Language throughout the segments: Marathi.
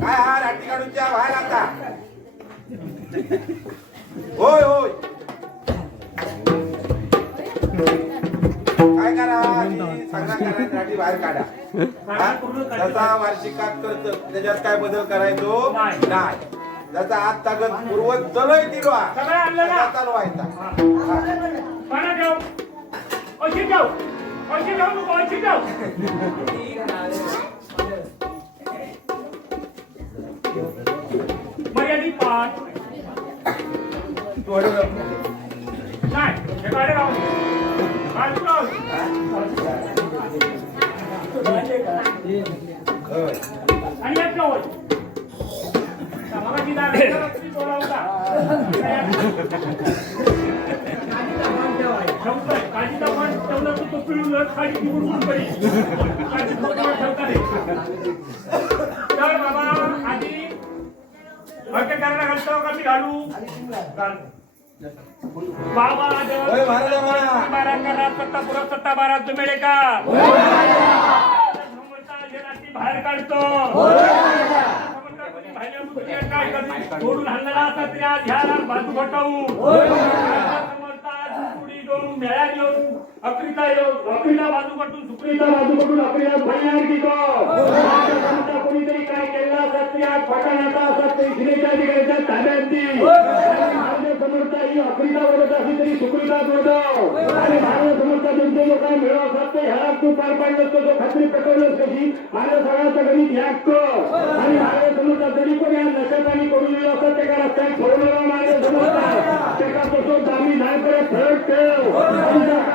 काय हा राठी काढूच्या बाहेर आता होय होय काय करा सांगा करा राठी बाहेर काढा त्याचा वार्षिकात करत त्याच्यात काय बदल करायचो नाही त्याचा हात ताकद पूर्वज चलय दिलो चालवायचा मर्यादित पाठ नाही हे गाडी राहू आणि एक नवल समाजाची दाखली बोलावता काळजी दाखवून ठेवलं तर तो पिळून खाली निवडून पडेल काळजी ठेवता नाही तर बाबा आधी भरते करायला घालतो का मी घालू बाबा सत्ता पुरा सत्ता बारा मिळे का बाहेर काढतो सोडून हल्ला असता तरी आज ह्या बाजू घटवून मेळा घेऊन अक्रीता येऊन अक्रीला बाजू काढून सुप्रीता बाजू काढून अक्रीला भयणार की कोणीतरी काय केलं असत तरी आज फटाण्याचा असत तरी शिलेच्या ठिकाणच्या ताब्यात समोरचा ही अक्रीता बोलत असली तरी सुप्रीता बोलतो आणि माझ्या समोरचा तुमचे लोक मिळव असत ते ह्याला तू पार पाडलं असतो तो खात्री पकडलंच कशी माझ्या सगळ्याच्या घरी ध्याक आणि माझ्या समोरचा तरी पण या नशा पाणी करून दिलं असत ते का रस्त्यात ठेवलं माझ्या समोरचा ते का तसं दामी नाही करत ठरत ठेव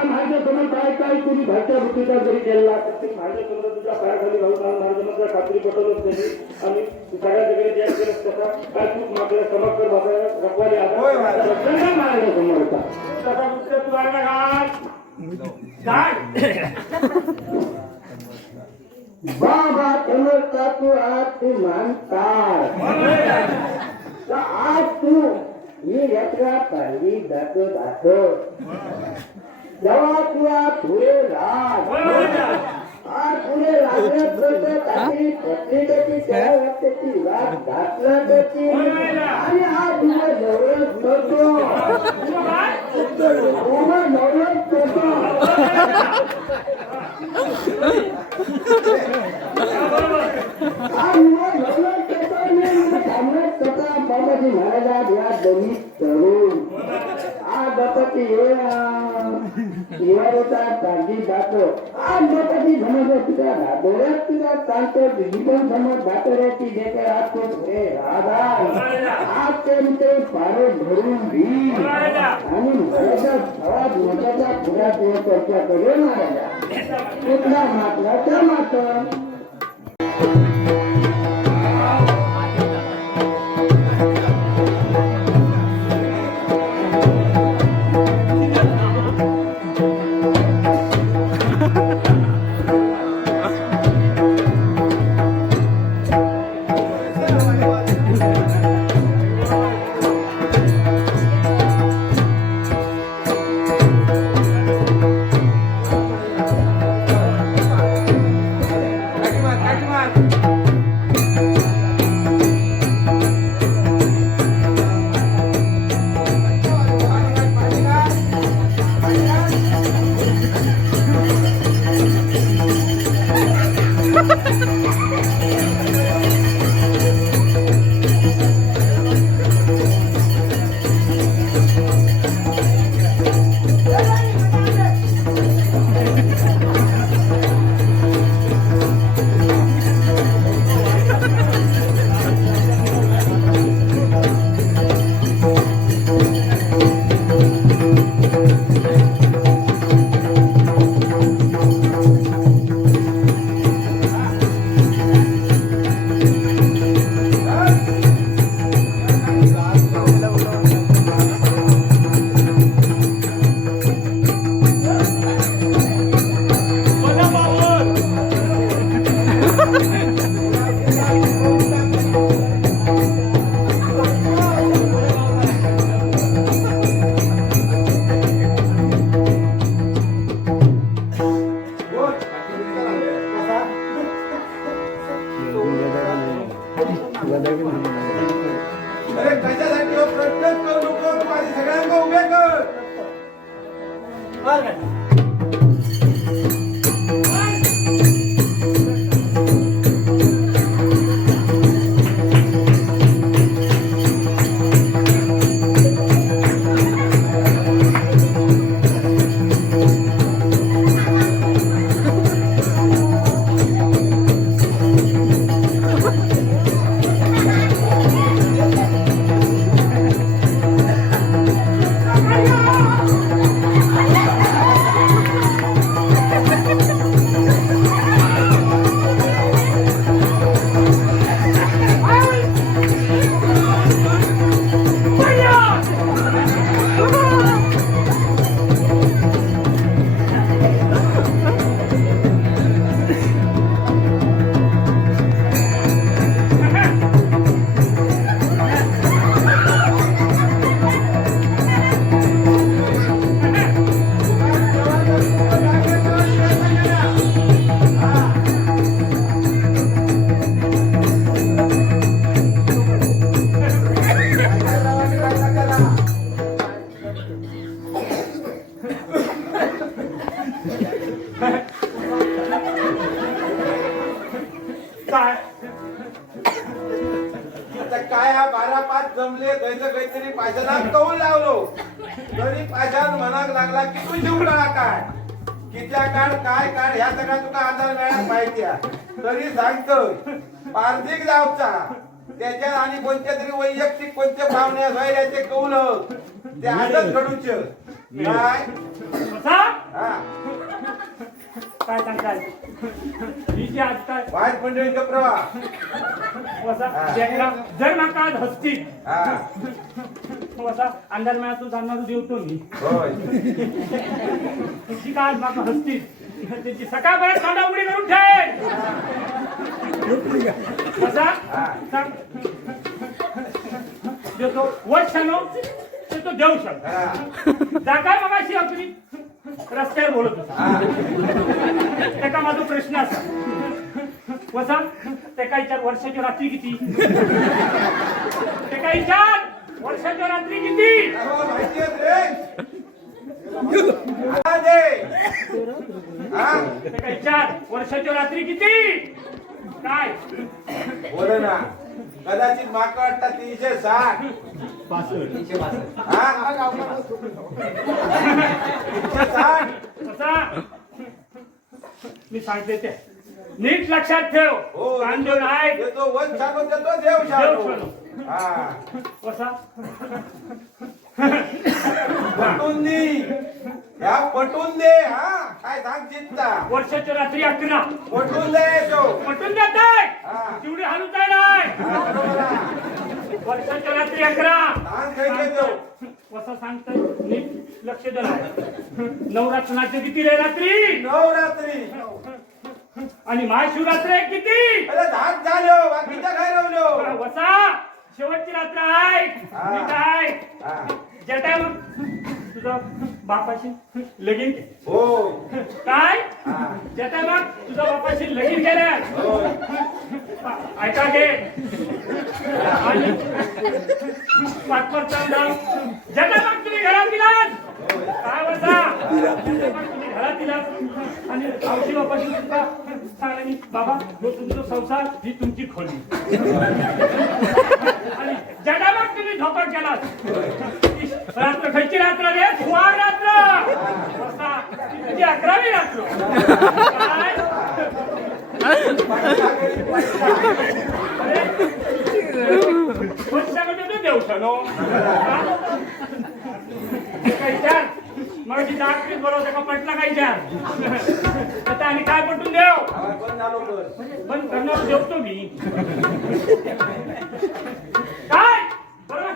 माझ्या समोर काय काय तुम्ही घरच्या बुद्धीचा जरी केला माझ्या समोर तुझ्या पायाखाली घालून माझ्या समोर खात्री पटवलंच नाही आणि सगळ्या जगाने ज्या केलं तसा काय तू आपल्याला समक्ष रखवाली माझ्या समोरचा तसा दुसऱ्या तुला बाबा समोरचा तू आज तू मानतात आज तू ही यात्रा काढली जातो जातो जेव्हा तुला पुढे राग आज पुढे लागण्यात काही प्रत्येकाची त्या व्यक्तीची वाट घातला त्याची आणि हा तुला नवरच करतो तुला नवरच करतो बाबाजी महाराज या दोन्ही तरुण आज गणपती हिवाळ्याचा काळजी जातो आज गणपती समज तुझ्या डोळ्यात तुझ्या चालतो जीवन समज भातोऱ्याची देखील आज तो पुढे राधा आज ते पारे भरून घेईल आणि महाराजा सवाद मोठ्याच्या पुढ्या चर्चा करेल महाराजा कुठला मात्राचा मात्र अरे कशासाठी हो प्रश्नच करू नको तू माझी सगळ्यांना उभे कर आता काय हा 12-5 जमले गैस काहीतरी पैशाला कौल लावलो तरी पैशात मनाक लागला की तू शिवला काय कित्या काढ काय काढ ह्या सगळ्या तुका आधार मिळायला पाहिजे तरी सांगतोय पारधिक जावचा त्याच्यात आणि कोणत्या तरी वैयक्तिक कोणत्या भावने व्हायचे कौल ते आजच घडूच काय हा काय सांगताय ही जी आज काय वाईट मंडळीचा प्रवाह जर म्हाका आज हसती हा वसा अंधार मेळातून जाणणार जेवतो मी होय तिची का आज म्हाका हसती त्याची सकाळपर्यंत थंडा उडी करून ठेव वसा सांग जो वर्षानो तो देऊ शकतो जागा मगाशी आपली रस्त्यावर बोलत होता त्याका माझा प्रश्न असा वसा त्याका विचार वर्षाची रात्री किती त्याका विचार वर्षाची रात्री किती माहिती रे त्याका विचार वर्षाची रात्री किती काय बोल ना कदाचित माका वाटतं 360 मी सांगते ते नीट लक्षात ठेव कांदो नाही तो वन सांगून देतो देव सांगतो हा कसा पटून दे या पटून दे हा काय सांग चित्ता वर्षाच्या रात्री 11 पटून दे तो पटून देत तेवढी हलूच नाही वर्षाच्या रात्री 11 सांग काही देतो कसा सांगतोय नीट लक्ष द्या नवरात्रनाचे किती रे रात्री नवरात्री आणि महाशिवरात्री किती अरे धाक झालो बाकीच्या काय रवलो वसा शेवटची रात्र आहे मी काय ज्या टाइम तुझा बापाशी लगीन हो काय ज्या टाइमात तुझा बापाशी लगीन केलं ऐका घे आणि पाचपर चांदा ज्या टाइमात तुम्ही घरात दिलात काय वसा तुम्ही घरात दिलात आणि आवशी बापाशी तुझा सांगणे बाबा हो तुमचा संसार ही तुमची खोली आणि ज्या टाइमात तुम्ही झोपट केलात रात्र खयची रात्र रे सुवार रात्र तुझी 11वी रात्र काय वर्षामध्ये देऊ शनो काय चार मग ती डाक्टरीत बरोबर का पटला काय चार आता आणि काय पटून देव पण करणार जेवतो मी काय बरोबर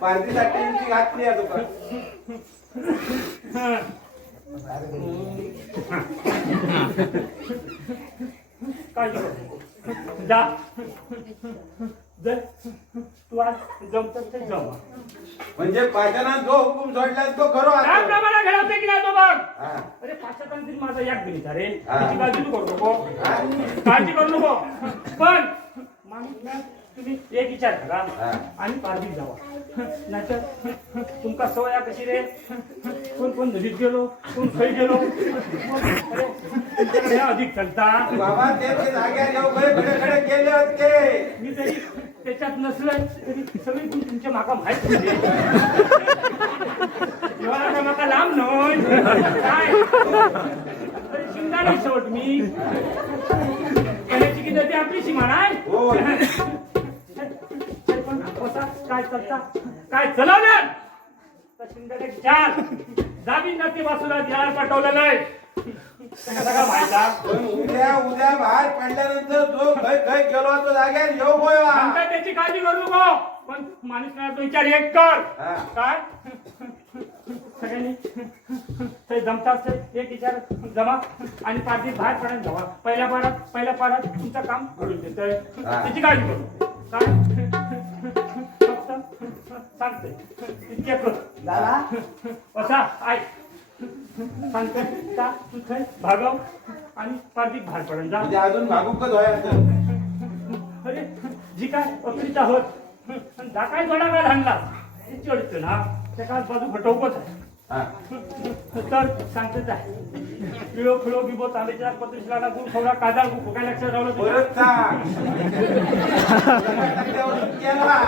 पार्टीसाठी घातली आहे दुकान काय जा जर तू आज जमत ते जमा म्हणजे पाषाणात जो हुकूम सोडलाय तो खरो असतो. त्याप्रमाणे घडवते की नाही तो बघ. हा. अरे पाश्चात्यांतील माझा एक गणित रे हा. त्याची काळजी तू करू नको. हा. काळजी करू नको. पण माणूस ना तुम्ही एक विचार करा हा. आणि पारदीक जावा. नाहीतर तुमका सवय कशी रे कोण कोण नदीत गेलो कोण खै गेलो. अरे तुमच्याकडे अधिक चलता. बाबा ते जाग्यावर येऊ खडे खडे गेले होते. मी तरी त्याच्यात नसलं तरी सगळी पण तुमच्या माका माहित होते. एवढा माका लांब नव्हय काय अरे शिंगा नाही शेवट मी की नदी आपली सीमा नाही. हो. पण कसा काय चालता काय चलवलं शिंगाडे चार जामीन नक्की बाजूला यार पाठवलेलं आहे. सगळा माहिता पण उद्या बाहेर पडल्यानंतर जो खै गेलो तो जाग्यावर येऊ गोया. सांगता त्याची काळजी करू नको. पण माणूस नाही तो विचार एक कर. हा. काय सगळ्यांनी ते जमता असते एक विचार जमा आणि पाठी बाहेर पडायला जावा. पहिल्या पारात तुमचं काम घडून देतोय. हा. त्याची काळजी करू. काय फक्त सांगते इतके कर असा ऐक सांगते का तू थंय भागव आणि पार्थिक बाहेर पडायला जा. म्हणजे अजून भागुकच व्हायचं. अरे जी काय अकरीचा होत जा काय थोडा वेळ आणला त्याची अडचण ना त्या काळ बाजू फटवकच आहे. हा. तर सांगतेच आहे पिळो फिळो बिबो तांब्याच्या पत्रिशीला गुण खवडा काजाळ गुण काय लक्षात राहिलं परत सांग. केला.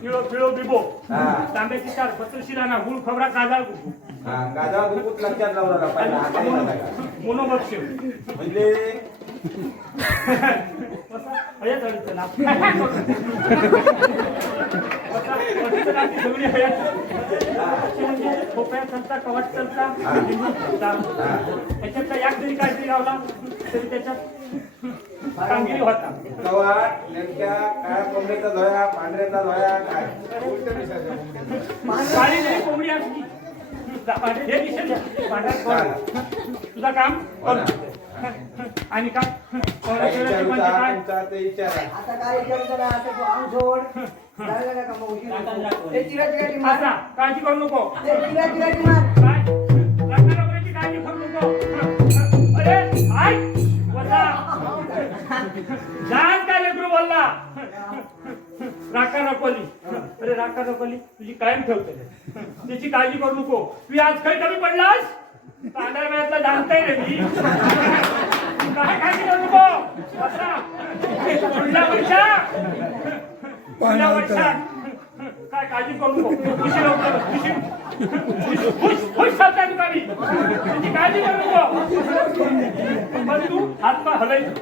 पिळो फिळो बिबो हा. तांब्याची चार पत्रिशीला ना गुण खवडा काजाळ गुण हा, गाजा गुकुत लक्षात लावला पहिला आता येणार का? मोनोबक्षी म्हणजे हयात अडचण ना सगळी हयात म्हणजे खोप्यात चालता कवाट चालता लिंबू चालता. त्याच्यात एक जरी काहीतरी लावला तरी त्याच्यात कामगिरी होता. कवाट नेमक्या काळ्या कोंबडीचा धोया पांढऱ्याचा धोया काय काळी जरी कोंबडी असली हे दिसेल पांढऱ्या तुझं काम आणि काय तुमचा ते विचार आता काय विचार आता तू अंग सोड लागला का मग उशीर ते चिराची मार आता काळजी करू नको. ते चिराची मार काय रत्नागिरीची काळजी करू नको. अरे ऐक वसा जाण काय लेकरू बोलला राका रकोली. अरे राका रकोली तुझी कायम ठेवते त्याची काळजी करू नको. तू आज काही कमी पडलास तांदळ वेळातला जाणताय रे मी काय काळजी करू नको. वसा पुढल्या वर्षात काय काळजी करू नको. खुश चालताय तू काळजी त्याची काळजी करू नको. पण तू हातपाय हलायचं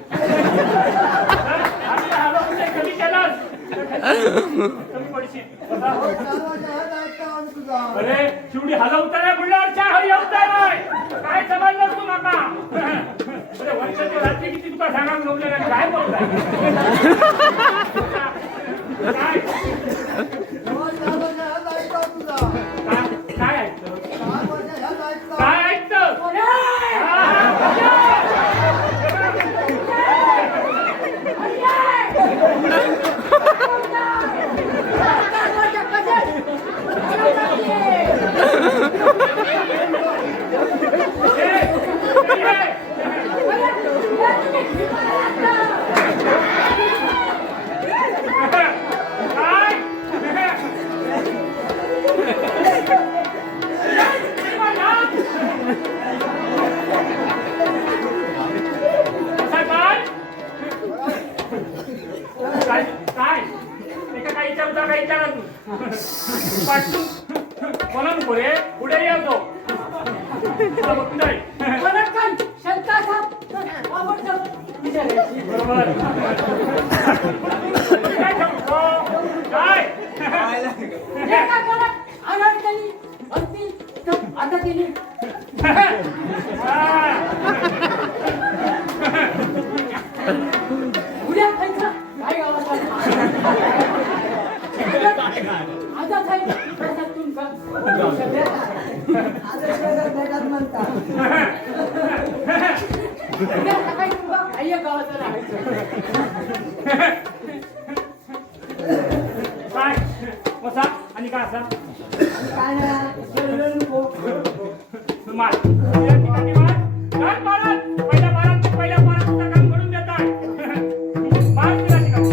हातपाय हलवून ते कमी केलास कमी पडशील. अरे शिवडी हलवता नाही बुडल्यावर चहा हरी होता नाही काय समजलं तू माका. अरे वर्षाची रात्री किती तुका सांगा नवले काय बोलताय काय काय ऐकतं काय ऐकतं. काय एका काही विचारता काही विचारा तू पाठून बोला नको रे पुढे येतो बरोबर काय ठेवतो काय आता केली उद्या खायचं काय गावात आता खायचं तुमचा म्हणता गावात राहायचं काय कसा आणि काय असा काय नाही मार या ठिकाणी मार काय मारत पहिल्या पारात तुझं काम करून देत आहे मार तिला ठिकाणी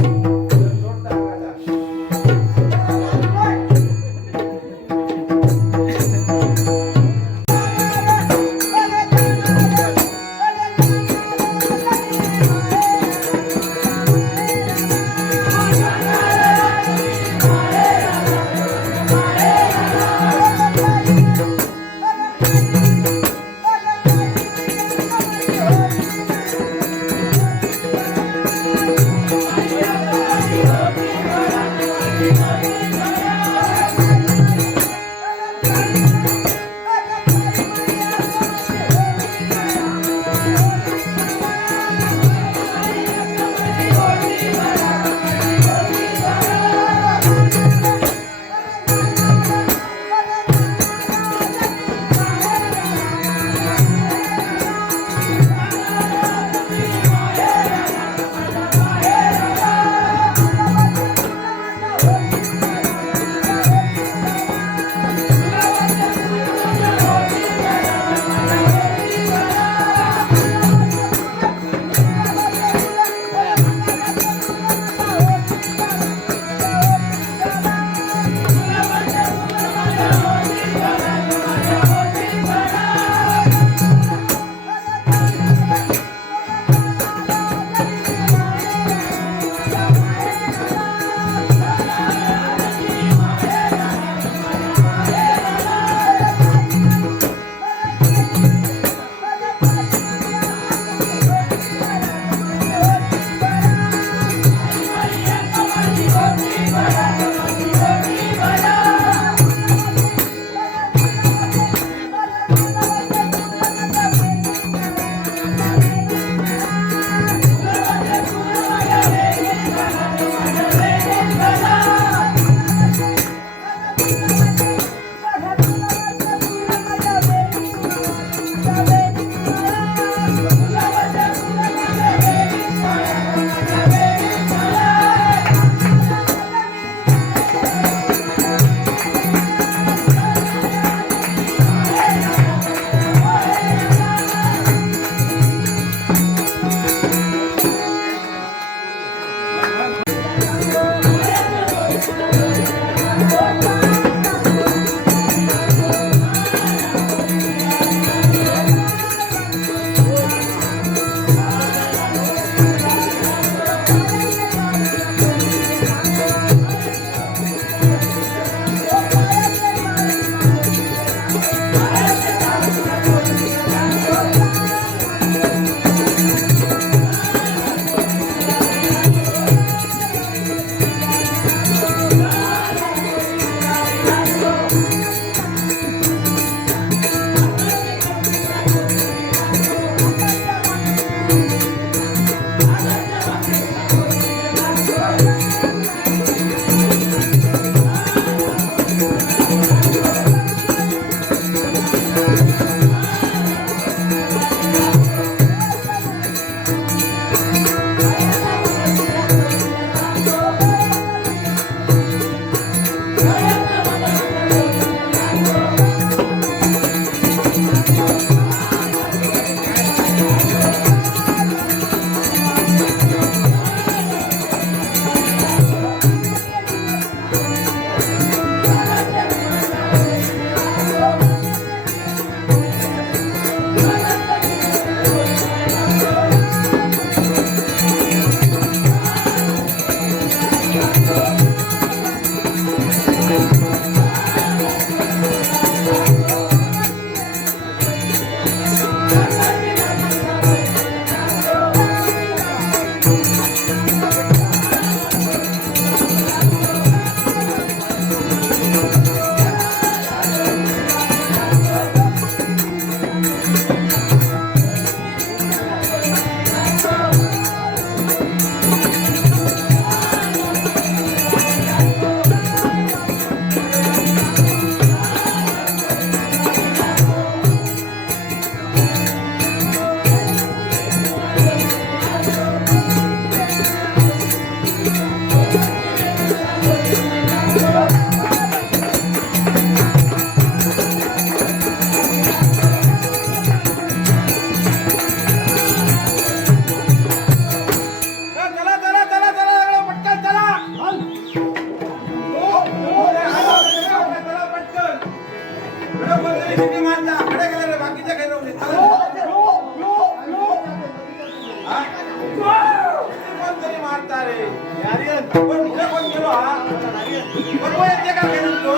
बरोबर येते का काही तो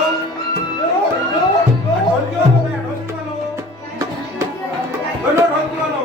ढोलकी वालो काय ढोलकी वालो बोलो ढोलकी वालो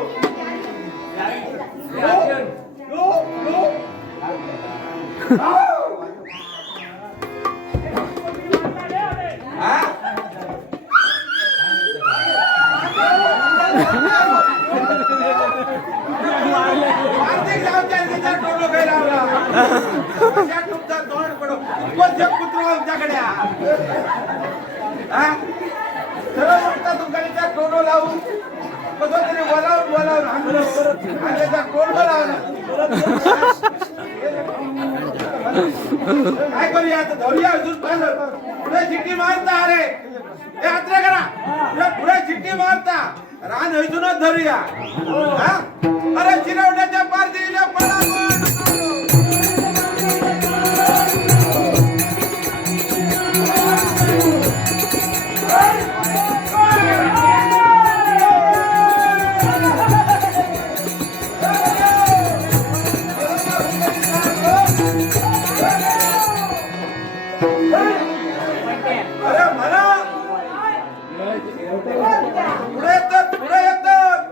काय करूया आता धरूया अजून पुढे चिठ्ठी मारता अरे हे आत्रे करा पुढे चिठ्ठी मारता रान अजूनच धरूया अरे चिरवण्याच्या पारदीच्या अरे म्हणा पुढे येतात पुढे येतात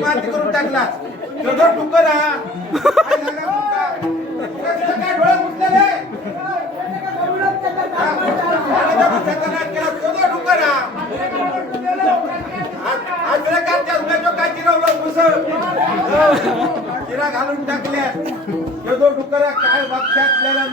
माती करून टाकला तो टुकर हा काय डोळ्यात उठलेले काय चिरा घालून टाकल्या तो डुकर काय बघता आपल्याला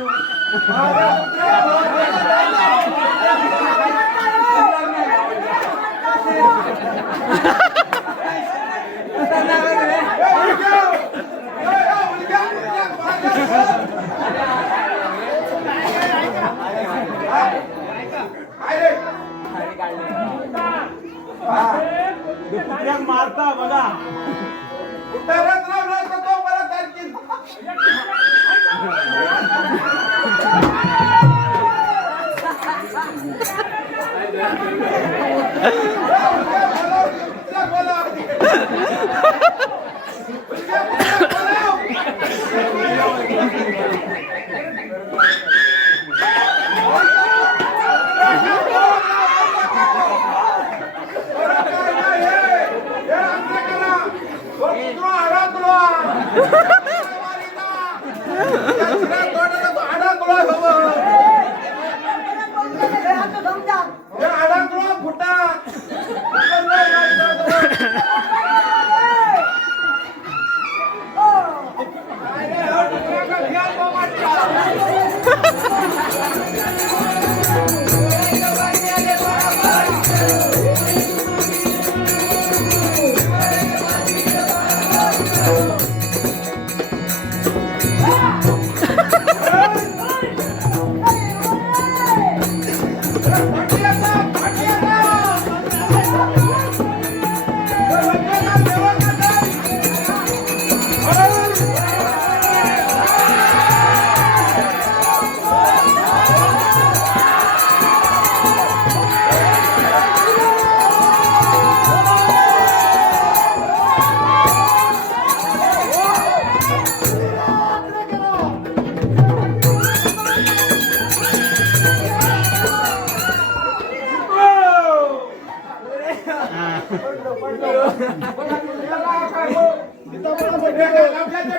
मारता बघा उतरत राहणार तर तो परत आणखी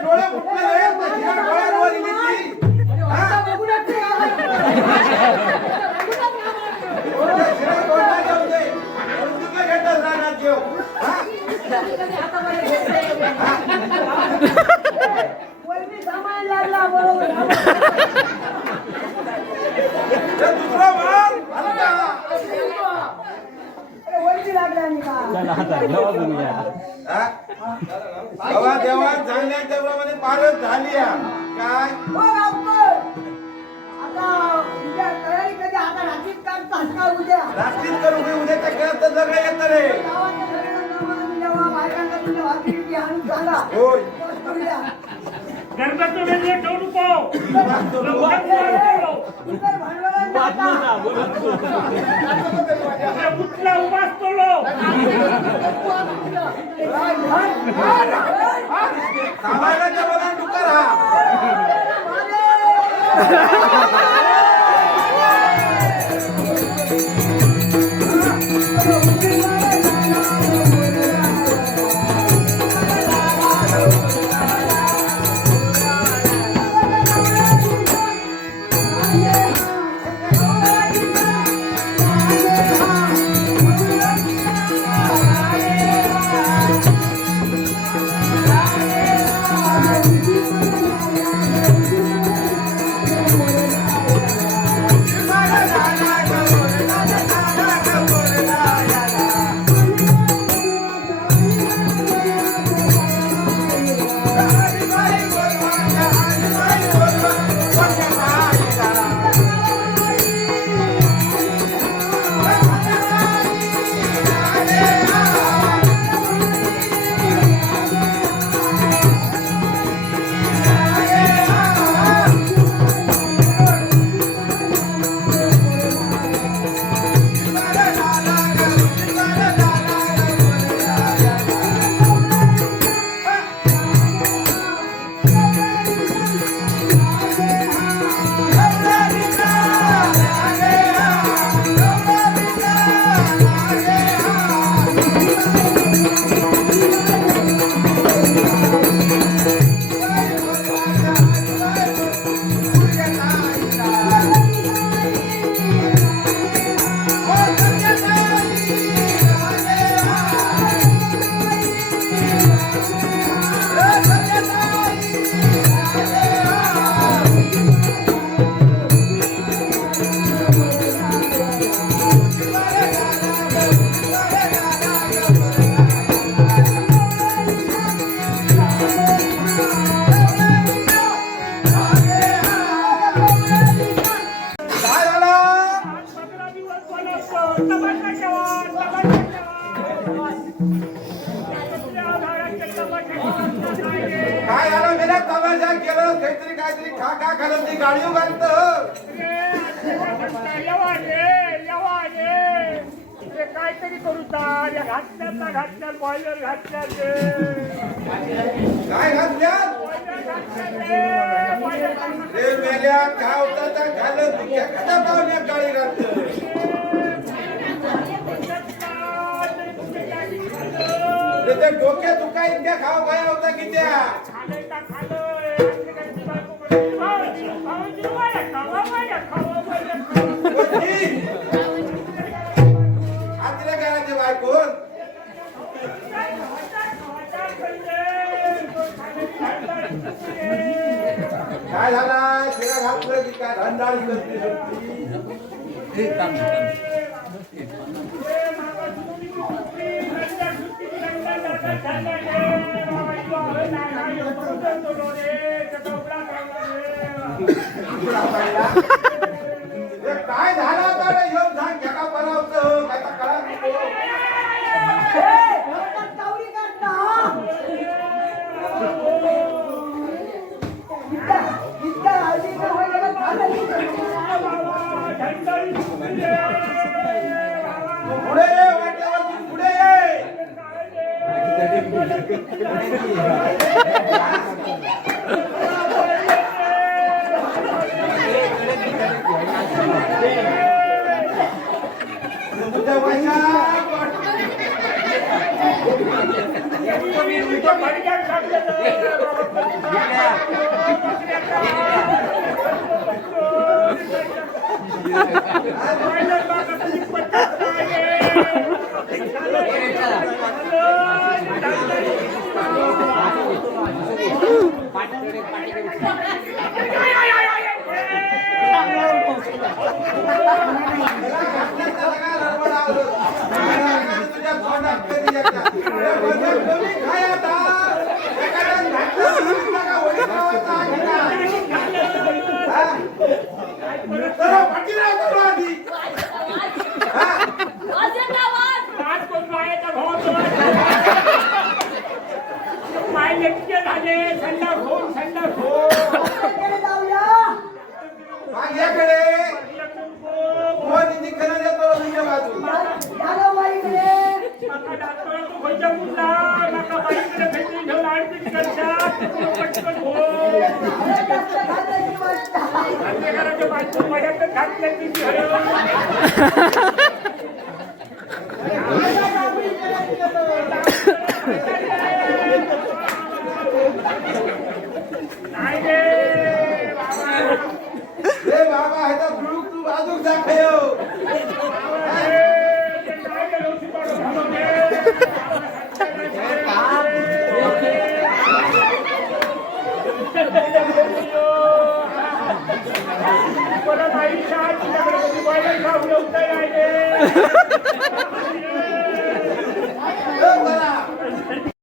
डोळे फुटले हा? हवा देवाण सांगण्याप्रमाणे पारच झाली या. काय हो गावकर. आता उद्या तयारी कधी आता रात्रीच काढतात का उद्या रात्रीच करू की उद्याच्या खेळात तर जगा येत रे. गावाच्या सगळ्यांना जमा जेव्हा बायकांना तुझ्या वाकरीची आणून सांगा होय करूया. गणपती वेगळे ठेवू नको. इतर भांडवलांना आता कुठला उपास तोडलो. सामान्याच्या बोला डुकर हा. काय झालं मेरा तमाशा केलं काहीतरी खा खालं ती गाडी घालत. काहीतरी करू घातल्यात बॉयलर घातल्यात काय घातल्यात रे मेल्या काय होता त्या घालत कशा पाहुण्या गाडी घालत. त्याच्या डोक्यात तुका इतक्या खावा पाया होता की त्या आजच्या घराचे बायकोन काय झाला शिरा घातलं की काय धंदाळी करते काय झालं आता योग झाड घ्या बनावचं काय कळा कावरी काढता इतका हळदी का व्हायला पुढे ये वाट्यावर पुढे ये. तुझ्या की नाही करू आधी हा? आज कोण मायाच्या भावाचं वाद. माय लेटके झाले संडास हो संडास हो. आपल्याकडे जाऊया. माझ्याकडे कोण इंजी खरं देतो तुमच्या बाजू यादव बाईकडे. माका डॉक्टर तू खंयच्या मुला माका बाईकडे भेटून घेऊन ऍडमिट करतात पटकन हो. अरे जास्त खाल्लं की वाटतं. आमच्या घराच्या बाजून माझ्याकडे घातलं की हळू. नाही रे बाबा. रे बाबा ह्याचा बुडूक तू बाजूक दाखव ते काय केलं शिपाडं घालवते. परत आयुष्यात तुझ्याकडे कधी बैल खाऊ येऊ नाही रे.